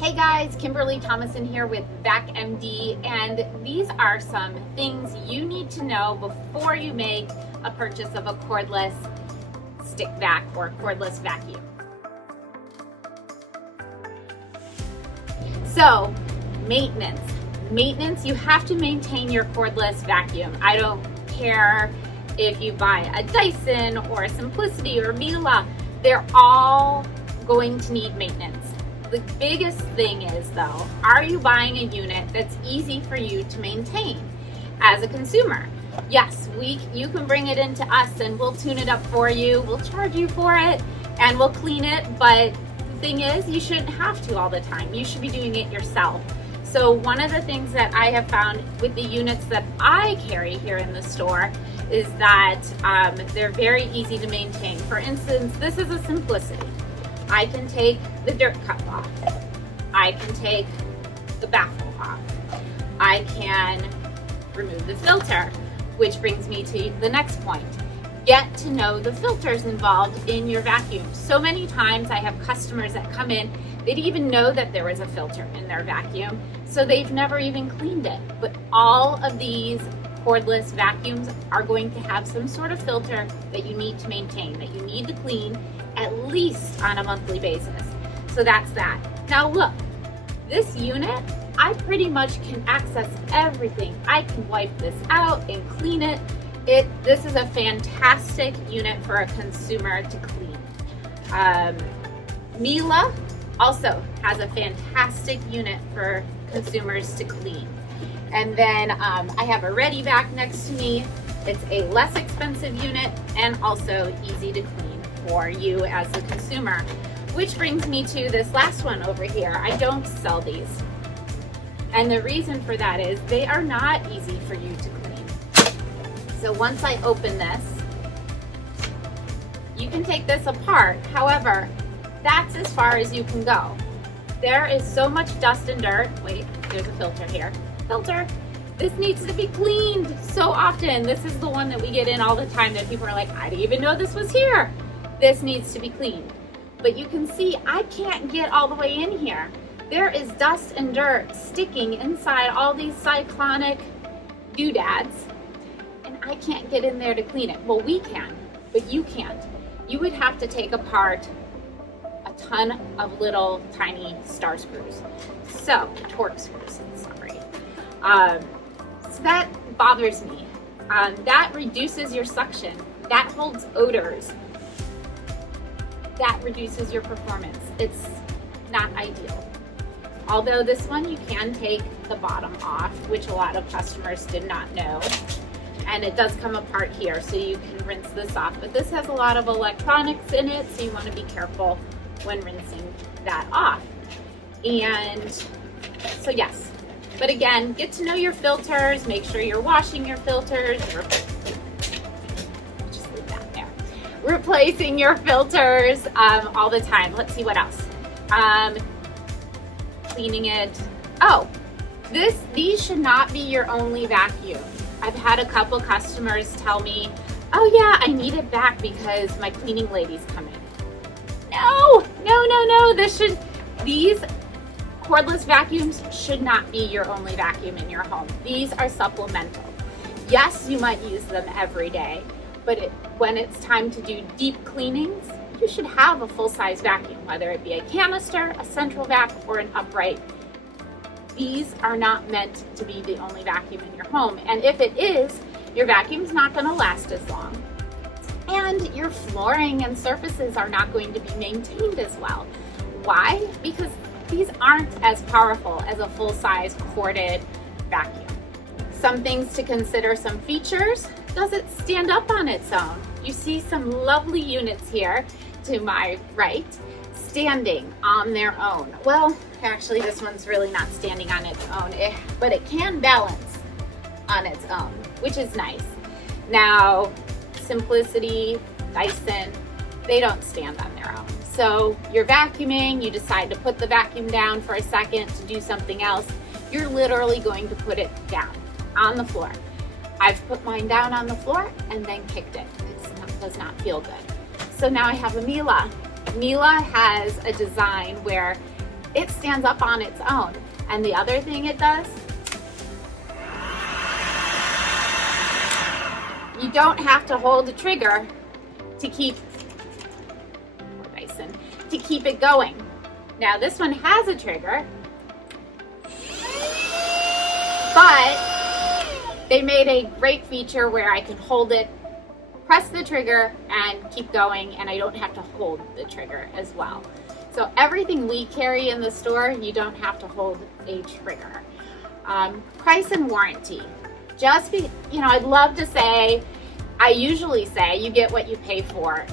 Hey guys, Kimberly Thomason here with VacMD, and these are some things you need to know before you make a purchase of a cordless stick vac or cordless vacuum. So, maintenance, you have to maintain your cordless vacuum. I don't care if you buy a Dyson or a Simplicity or Miele, they're all going to need maintenance. The biggest thing is though, are you buying a unit that's easy for you to maintain as a consumer? Yes, you can bring it into us and we'll tune it up for you, we'll charge you for it, and we'll clean it, but the thing is, you shouldn't have to all the time. You should be doing it yourself. So one of the things that I have found with the units that I carry here in the store is that they're very easy to maintain. For instance, this is a Simplicity. I can take the dirt cup off. I can take the baffle off. I can remove the filter, which brings me to the next point. Get to know the filters involved in your vacuum. So many times I have customers that come in, they didn't even know that there was a filter in their vacuum, so they've never even cleaned it. But all of these cordless vacuums are going to have some sort of filter that you need to maintain, that you need to clean at least on a monthly basis. So that's that. Now look, this unit, I pretty much can access everything. I can wipe this out and clean it. This is a fantastic unit for a consumer to clean. Miele also has a fantastic unit for consumers to clean. And then I have a ReadiVac next to me. It's a less expensive unit and also easy to clean for you as the consumer. Which brings me to this last one over here. I don't sell these. And the reason for that is they are not easy for you to clean. So once I open this, you can take this apart. However, that's as far as you can go. There is so much dust and dirt. Wait, there's a filter here. Filter. This needs to be cleaned so often. This is the one that we get in all the time that people are like, I didn't even know this was here. This needs to be cleaned. But you can see I can't get all the way in here. There is dust and dirt sticking inside all these cyclonic doodads, and I can't get in there to clean it. Well, we can, but you can't. You would have to take apart a ton of little tiny star screws. So, torque screws, sorry. So that bothers me. That reduces your suction. That holds odors. That reduces your performance. It's not ideal. Although this one, you can take the bottom off, which a lot of customers did not know. And it does come apart here, so you can rinse this off. But this has a lot of electronics in it, so you want to be careful when rinsing that off. And so yes, but again, get to know your filters, make sure you're washing your filters, just leave that there. Replacing your filters all the time. Let's see what else. Cleaning it. Oh, these should not be your only vacuum. I've had a couple customers tell me, oh yeah, I need it back because my cleaning ladies come in. No, these cordless vacuums should not be your only vacuum in your home. These are supplemental. Yes, you might use them every day, but when it's time to do deep cleanings, you should have a full-size vacuum, whether it be a canister, a central vac, or an upright. These are not meant to be the only vacuum in your home. And if it is, your vacuum's not gonna last as long. And your flooring and surfaces are not going to be maintained as well. Why? Because these aren't as powerful as a full-size corded vacuum. Some things to consider, some features. Does it stand up on its own? You see some lovely units here to my right, standing on their own. Well, actually this one's really not standing on its own, but it can balance on its own, which is nice. Now, Simplicity, Dyson, they don't stand on their own. So you're vacuuming, you decide to put the vacuum down for a second to do something else, you're literally going to put it down on the floor. I've put mine down on the floor and then kicked it. It does not feel good. So now I have a Miele. Miele has a design where it stands up on its own. And the other thing it does, you don't have to hold the trigger to keep, poor Dyson, to keep it going. Now this one has a trigger, but they made a great feature where I can hold it, press the trigger, and keep going, and I don't have to hold the trigger as well. So everything we carry in the store, you don't have to hold a trigger. Price and warranty. I'd love to say, I usually say you get what you pay for,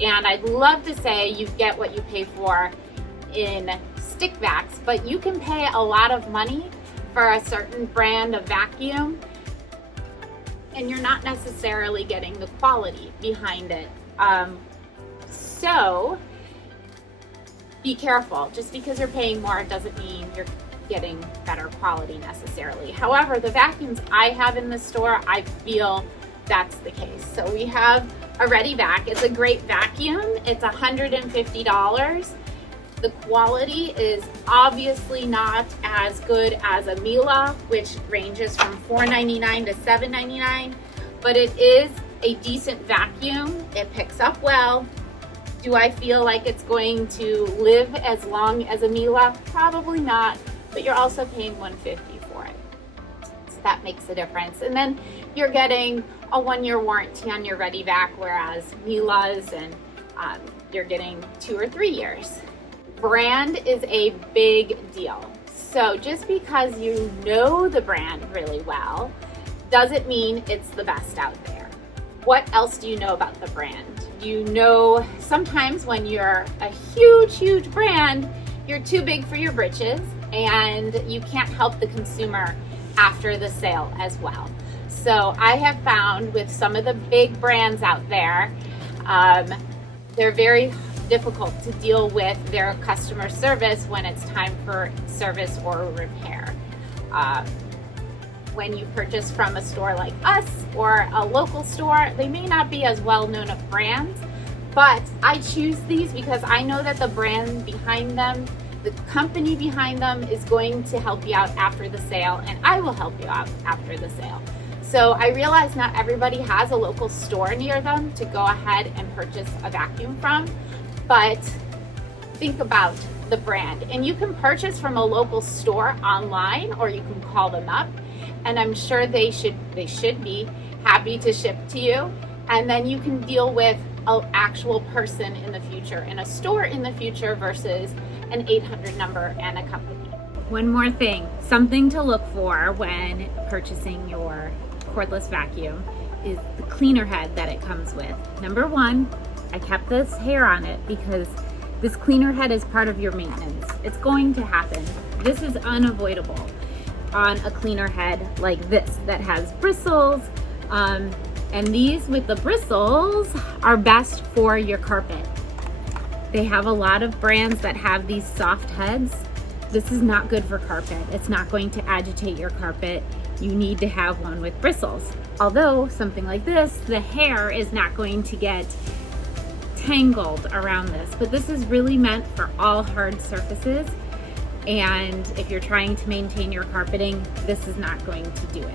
and I'd love to say you get what you pay for in stick vacs, but you can pay a lot of money for a certain brand of vacuum and you're not necessarily getting the quality behind it. So be careful. Just because you're paying more doesn't mean you're getting better quality necessarily. However, the vacuums I have in the store, I feel that's the case. So we have a ReadiVac. It's a great vacuum. It's $150. The quality is obviously not as good as a Miele, which ranges from $4.99 to $7.99, but it is a decent vacuum. It picks up well. Do I feel like it's going to live as long as a Miele? Probably not, but you're also paying $150 for it. So that makes a difference. And then you're getting a 1-year warranty on your ReadiVac, whereas Miele's and you're getting 2 or 3 years. Brand is a big deal. So just because you know the brand really well doesn't mean it's the best out there. What else do you know about the brand? You know, sometimes when you're a huge brand, you're too big for your britches and you can't help the consumer after the sale as well. So I have found with some of the big brands out there, they're very difficult to deal with their customer service when it's time for service or repair. When you purchase from a store like us or a local store, they may not be as well known of brands, but I choose these because I know that the brand behind them, the company behind them is going to help you out after the sale, and I will help you out after the sale. So I realize not everybody has a local store near them to go ahead and purchase a vacuum from, but think about the brand. And you can purchase from a local store online, or you can call them up, and I'm sure they should be happy to ship to you. And then you can deal with an actual person in the future, in a store in the future, versus an 800 number and a company. One more thing, something to look for when purchasing your cordless vacuum is the cleaner head that it comes with. Number one, I kept this hair on it because this cleaner head is part of your maintenance. It's going to happen. This is unavoidable on a cleaner head like this that has bristles. And these with the bristles are best for your carpet. They have a lot of brands that have these soft heads. This is not good for carpet. It's not going to agitate your carpet. You need to have one with bristles. Although something like this, the hair is not going to get tangled around this, but this is really meant for all hard surfaces. And if you're trying to maintain your carpeting, this is not going to do it.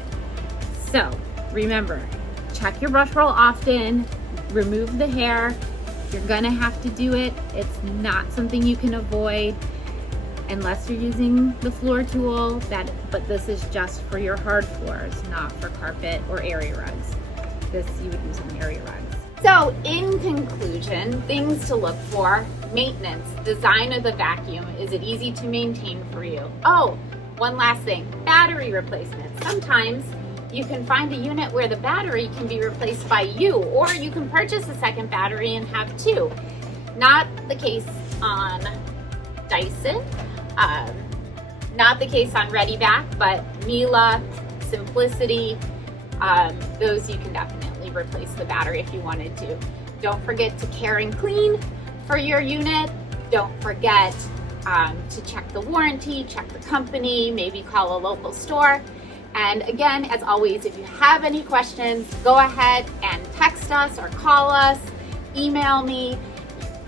So remember, check your brush roll often, remove the hair. You're gonna have to do it. It's not something you can avoid unless you're using the floor tool, but this is just for your hard floors, not for carpet or area rugs. This you would use on area rugs. So in conclusion, things to look for: maintenance, design of the vacuum. Is it easy to maintain for you? Oh, one last thing, battery replacement. Sometimes you can find a unit where the battery can be replaced by you, or you can purchase a second battery and have two. Not the case on Dyson, not the case on ReadiVac, but Miele, Simplicity, those you can definitely replace the battery if you wanted to. Don't forget to care and clean for your unit. Don't forget to check the warranty, check the company, maybe call a local store. And again, as always, if you have any questions, go ahead and text us or call us, email me.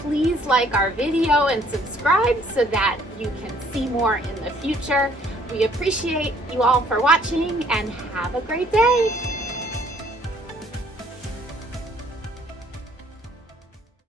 Please like our video and subscribe so that you can see more in the future. We appreciate you all for watching and have a great day.